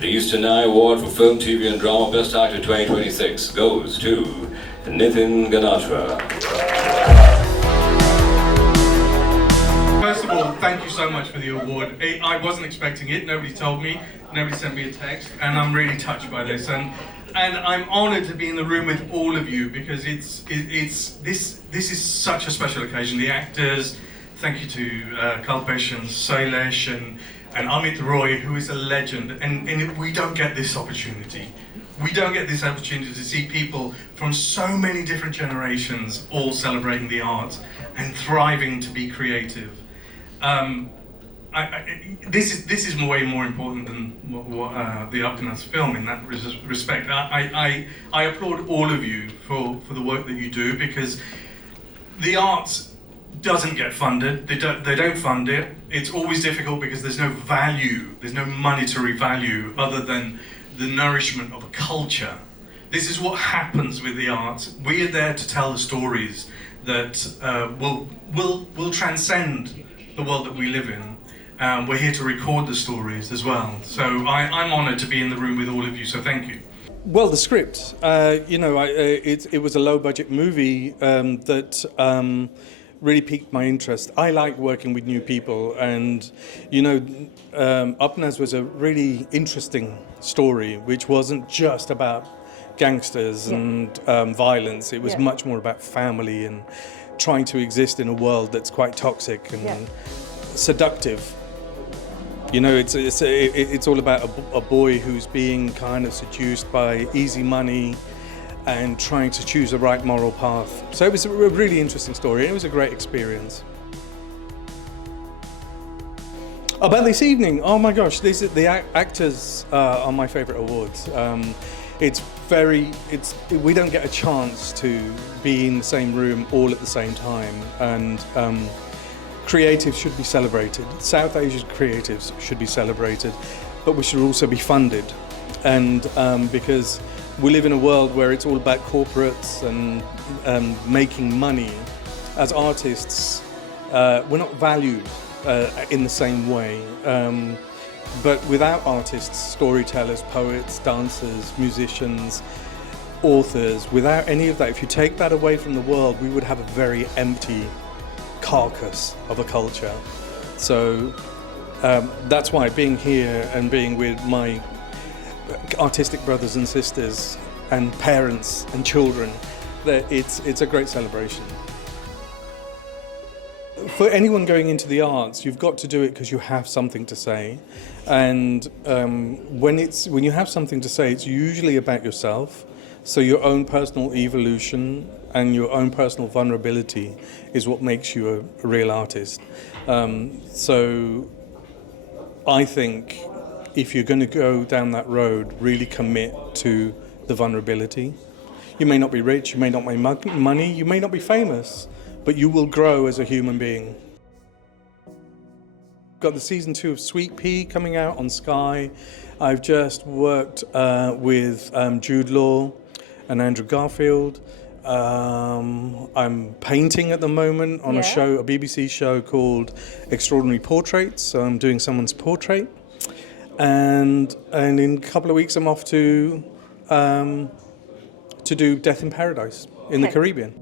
The Eastern Eye Award for Film, TV and Drama Best Actor 2026 goes to Nitin Ganatra. First of all, thank you so much for the award. I wasn't expecting it, nobody told me, nobody sent me a text, and I'm really touched by this. And I'm honoured to be in the room with all of you because this is such a special occasion. The actors, thank you to Kalpesh and Sailesh and Amit Roy, who is a legend, and we don't get this opportunity. We don't get this opportunity to see people from so many different generations all celebrating the arts and thriving to be creative. This is way more important than what the Upton's film in that respect. I applaud all of you for the work that you do, because the arts doesn't get funded. They don't fund it. It's always difficult because there's no value, there's no monetary value other than the nourishment of a culture. This is what happens with the arts. We are there to tell the stories that will transcend the world that we live in. We're here to record the stories as well. So I'm honoured to be in the room with all of you, so thank you. Well, the script, it was a low-budget movie that really piqued my interest. I like working with new people, and Upnaz was a really interesting story, which wasn't just about gangsters and violence. It was much more about family and trying to exist in a world that's quite toxic and seductive. It's all about a boy who's being kind of seduced by easy money and trying to choose the right moral path. So it was a really interesting story. It was a great experience. About this evening, oh my gosh, the actors are my favourite awards. We don't get a chance to be in the same room all at the same time, and creatives should be celebrated. South Asian creatives should be celebrated, but we should also be funded. And because we live in a world where it's all about corporates and making money, as artists, we're not valued in the same way. But without artists, storytellers, poets, dancers, musicians, authors, without any of that, if you take that away from the world, we would have a very empty carcass of a culture. So that's why being here and being with my artistic brothers and sisters and parents and children, that it's a great celebration. For anyone going into the arts, you've got to do it because you have something to say, and when you have something to say, it's usually about yourself. So your own personal evolution and your own personal vulnerability is what makes you a real artist. So I think if you're going to go down that road, really commit to the vulnerability. You may not be rich, you may not make money, you may not be famous, but you will grow as a human being. Got the season 2 of Sweet Pea coming out on Sky. I've just worked with Jude Law and Andrew Garfield. I'm painting at the moment on a BBC show called Extraordinary Portraits, so I'm doing someone's portrait. And in a couple of weeks I'm off to do Death in Paradise in the Caribbean.